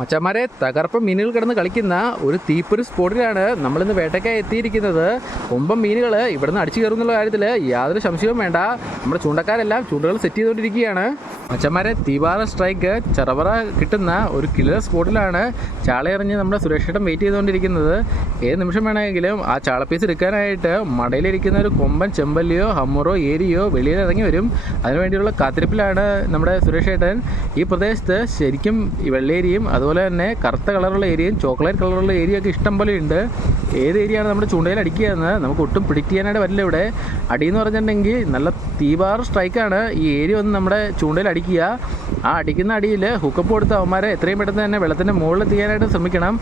മച്ചന്മാരെ തകർപ്പ് മീനുകൾ കിടന്ന് കളിക്കുന്ന ഒരു തീപ്പൊരു സ്പോട്ടിലാണ് നമ്മളിന്ന് വേട്ടയ്ക്കായി എത്തിയിരിക്കുന്നത്. ഒമ്പം മീനുകൾ ഇവിടുന്ന് അടിച്ചു കയറും എന്നുള്ള കാര്യത്തിൽ യാതൊരു സംശയവും വേണ്ട. നമ്മുടെ ചൂണ്ടക്കാരെല്ലാം ചൂണ്ടകൾ സെറ്റ് ചെയ്തുകൊണ്ടിരിക്കുകയാണ്. മച്ചന്മാരെ തീവാറ സ്ട്രൈക്ക് ചെറവറ കിട്ടുന്ന ഒരു കിലർ സ്പോട്ടിലാണ് ചാളയെറിഞ്ഞ് നമ്മുടെ സുരക്ഷിതം വെയിറ്റ് ചെയ്തുകൊണ്ടിരിക്കുന്നത്. ഏത് നിമിഷം വേണമെങ്കിലും ആ ചാളപ്പീസ് എടുക്കാനായിട്ട് മടയിലിരിക്കുന്ന ഒരു കൊമ്പൻ ചെമ്പല്ലിയോ ഹമ്മറോ ഏരിയോ വെളിയിൽ ഇറങ്ങി വരും. അതിനുവേണ്ടിയുള്ള കാത്തിരിപ്പിലാണ് നമ്മുടെ സുരക്ഷേട്ടൻ ഈ പ്രദേശത്ത് ശരിക്കും വെള്ളേരിയും അതുപോലെ തന്നെ കറുത്ത കളറുള്ള ഏരിയയും ചോക്ലേറ്റ് കളറുള്ള ഏരിയ ഒക്കെ ഇഷ്ടം പോലെ ഉണ്ട്. ഏത് ഏരിയയാണ് നമ്മുടെ ചൂണ്ടയിൽ അടിക്കുക എന്ന് നമുക്ക് ഒട്ടും പ്രിഡിക്റ്റ് ചെയ്യാനായിട്ട് പറ്റില്ല ഇവിടെ. അടിയെന്ന് പറഞ്ഞിട്ടുണ്ടെങ്കിൽ നല്ല തീപാർ സ്ട്രൈക്കാണ് ഈ ഏരിയ ഒന്ന് നമ്മുടെ ചൂണ്ടയിൽ അടിക്കുക. ആ അടിക്കുന്ന അടിയിൽ ഹുക്കപ്പ് കൊടുത്ത് അവന്മാരെ എത്രയും പെട്ടെന്ന് തന്നെ വെള്ളത്തിന്റെ മുകളിൽ എത്തിക്കാനായിട്ട് ശ്രമിക്കണം.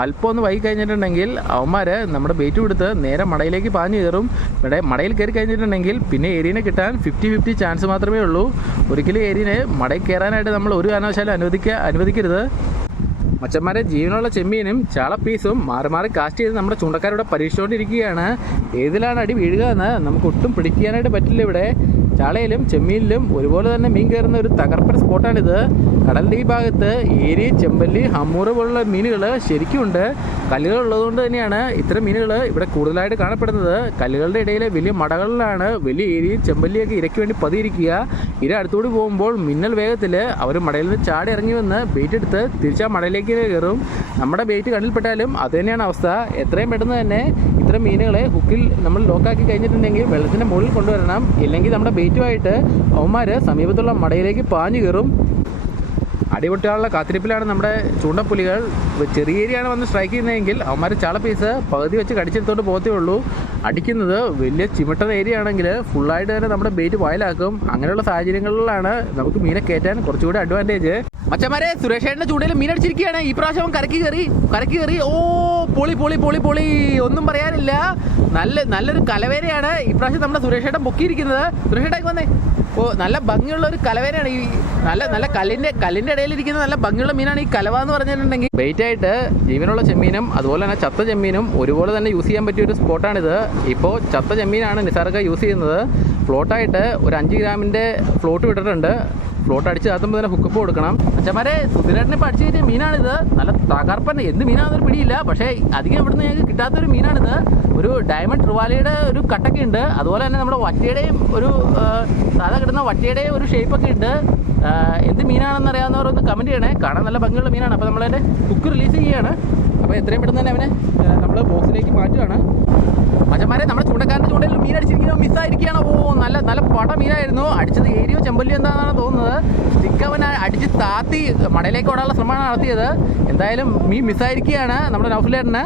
അല്പം ഒന്ന് വൈകി കഴിഞ്ഞിട്ടുണ്ടെങ്കിൽ അവന്മാർ നമ്മുടെ ബേറ്റ് കൊടുത്ത് നേരെ മടയിലേക്ക് പാഞ്ഞു കയറും. ഇവിടെ മടയിൽ കയറി കഴിഞ്ഞിട്ടുണ്ടെങ്കിൽ പിന്നെ ഏരിയനെ കിട്ടാൻ ഫിഫ്റ്റി ഫിഫ്റ്റി ചാൻസ് മാത്രമേ ഉള്ളൂ. ഒരിക്കലും ഏരിയനെ മടയിൽ കയറാനായിട്ട് നമ്മൾ ഒരു കാരണവശാലും അനുവദിക്കുക അനുവദിക്കരുത്. മച്ചന്മാരെ ജീവനുള്ള ചെമ്മീനും ചാളപ്പീസും മാറി മാറി കാസ്റ്റ് ചെയ്ത് നമ്മുടെ ചൂണ്ടക്കാരോടെ പരീക്ഷിച്ചുകൊണ്ടിരിക്കുകയാണ്. ഏതിലാണ് അടി വീഴുക എന്ന് നമുക്ക് ഒട്ടും പിടിക്കാനായിട്ട് പറ്റില്ല ഇവിടെ. ചാളയിലും ചെമ്മീനിലും ഒരുപോലെ തന്നെ മീൻ കയറുന്ന ഒരു തകർപ്പൻ സ്പോട്ടാണിത്. കടലിന്റെ ഈ ഭാഗത്ത് ഏരി ചെമ്പല്ലി ഹമ്മൂറ് പോലുള്ള മീനുകൾ ശരിക്കുമുണ്ട് കല്ലുകൾ ഉള്ളതുകൊണ്ട് തന്നെയാണ് ഇത്തരം മീനുകൾ ഇവിടെ കൂടുതലായിട്ട് കാണപ്പെടുന്നത്. കല്ലുകളുടെ ഇടയിലെ വലിയ മടകളിലാണ് വലിയ ഏരിയും ചെമ്പല്ലിയൊക്കെ ഇരയ്ക്ക് വേണ്ടി പതിയിരിക്കുക. ഇര അടുത്തുകൂടി പോകുമ്പോൾ മിന്നൽ വേഗത്തിൽ അവർ മടയിൽ നിന്ന് ചാടി ഇറങ്ങി വന്ന് ബെയ്റ്റ് എടുത്ത് തിരിച്ച് മടയിലേക്ക് കയറും. നമ്മുടെ ബെയ്റ്റ് കണ്ണിൽപ്പെട്ടാലും അത് തന്നെയാണ് അവസ്ഥ. എത്രയും പെട്ടെന്ന് തന്നെ ഇത്തരം മീനുകളെ ഹുക്കിൽ നമ്മൾ ലോക്കാക്കി കഴിഞ്ഞിട്ടുണ്ടെങ്കിൽ വെള്ളത്തിന്റെ മുകളിൽ കൊണ്ടുവരണം. ഇല്ലെങ്കിൽ നമ്മുടെ ബെയ്റ്റുമായിട്ട് അവന്മാർ സമീപത്തുള്ള മടയിലേക്ക് പാഞ്ഞു കയറും. അടിപൊട്ടിയാനുള്ള കാത്തിരിപ്പിലാണ് നമ്മുടെ ചൂണ്ടപ്പുലികൾ. ചെറിയ ഏരിയയാണ് വന്ന് സ്ട്രൈക്ക് ചെയ്യുന്നതെങ്കിൽ അവന്മാർ ചാള പീസ് പകുതി വെച്ച് കടിച്ചെടുത്തോണ്ട് പോകത്തേ ഉള്ളൂ. അടിക്കുന്നത് വലിയ ചിമിട്ടൻ ഏരിയ ആണെങ്കിൽ ഫുള്ളായിട്ട് തന്നെ നമ്മുടെ ബെയ്റ്റ് വയലാക്കും. അങ്ങനെയുള്ള സാഹചര്യങ്ങളിലാണ് നമുക്ക് മീനെ കയറ്റാൻ കുറച്ചുകൂടി അഡ്വാന്റേജ് മച്ചന്മാരെ സുരേഷേട്ടന്റെ ചൂണ്ടയിൽ മീൻ അടിച്ചിരിക്കുകയാണ്. ഈ പ്രാവശ്യം കരക്കി കയറി കരക്കി കയറി. ഓ പൊളി പൊളി പൊളി പൊളി. ഒന്നും പറയാനില്ല. നല്ല നല്ലൊരു കലവേരയാണ് ഈ പ്രാവശ്യം നമ്മുടെ സുരേഷേട്ടൻ പൊക്കിയിരിക്കുന്നത്. സുരേഷേട്ടായി വന്നേ. ഓ നല്ല ഭംഗിയുള്ള ഒരു കലവേനാണ് ഈ നല്ല നല്ല കല്ലിന്റെ കല്ലിന്റെ ഇടയിലിരിക്കുന്ന നല്ല ഭംഗിയുള്ള മീനാണ് ഈ കലവ എന്ന് പറഞ്ഞിട്ടുണ്ടെങ്കിൽ. വെയിറ്റ് ആയിട്ട് ജീവനുള്ള ചെമ്മീനും അതുപോലെ തന്നെ ചത്ത ചെമ്മീനും ഒരുപോലെ തന്നെ യൂസ് ചെയ്യാൻ പറ്റിയ ഒരു സ്പോട്ടാണിത് ഇപ്പോൾ ചത്ത ചെമ്മീനാണ് നിസാർക്ക യൂസ് ചെയ്യുന്നത്. ഫ്ലോട്ടായിട്ട് ഒരു അഞ്ച് ഗ്രാമിന്റെ ഫ്ലോട്ട് വിട്ടിട്ടുണ്ട് ഫ്ലോട്ട് അടിച്ച് താത്തുമ്പോൾ തന്നെ ഹുക്കപ്പ് കൊടുക്കണം. അച്ഛന്മാരെ സുധിരേട്ടനെ ഇപ്പോൾ കഴിഞ്ഞ മീനാണിത്. നല്ല തകർപ്പൻ എന്ത് മീനാണെന്നൊരു പിടിയില്ല. പക്ഷേ അധികം ഇവിടുന്ന് ഞങ്ങൾക്ക് കിട്ടാത്തൊരു മീനാണിത്. ഒരു ഡയമണ്ട് ട്രിവാലിയുടെ ഒരു കട്ടൊക്കെ ഉണ്ട്. അതുപോലെ തന്നെ നമ്മുടെ വറ്റയുടെയും ഒരു സാധാ കിട്ടുന്ന വറ്റയുടെയും ഒരു ഷേപ്പൊക്കെ ഉണ്ട്. എന്ത് മീനാണെന്ന് അറിയാവുന്നവർ ഒന്ന് കമന്റ് ചെയ്യണേ. കാണാൻ നല്ല ഭംഗിയുള്ള മീനാണ്. അപ്പോൾ നമ്മളതിന്റെ കുക്ക് റിലീസ് ചെയ്യുകയാണ് അപ്പോൾ എത്രയും പെട്ടെന്ന് തന്നെ അവനെ നമ്മൾ ബോക്സിലേക്ക് മാറ്റുകയാണ് മച്ചന്മാരെ നമ്മുടെ ചൂണ്ടക്കാരന്റെ ചൂണ്ടയിൽ മീൻ അടിച്ചിരിക്കുന്നത് മിസ്സായിരിക്കുകയാണ് ഓ നല്ല നല്ല പട മീനായിരുന്നു അടിച്ചത് ഏരിയോ ചെമ്പല്ലിയോ എന്താണെന്നാണ് തോന്നുന്നത്. സ്റ്റിക്ക് അവൻ അടിച്ച് താത്തി മടയിലേക്ക് ഓടാനുള്ള ശ്രമമാണ് നടത്തിയത്. എന്തായാലും മീൻ മിസ്സായിരിക്കുകയാണ് നമ്മുടെ നൗഫിലേട്ടന്.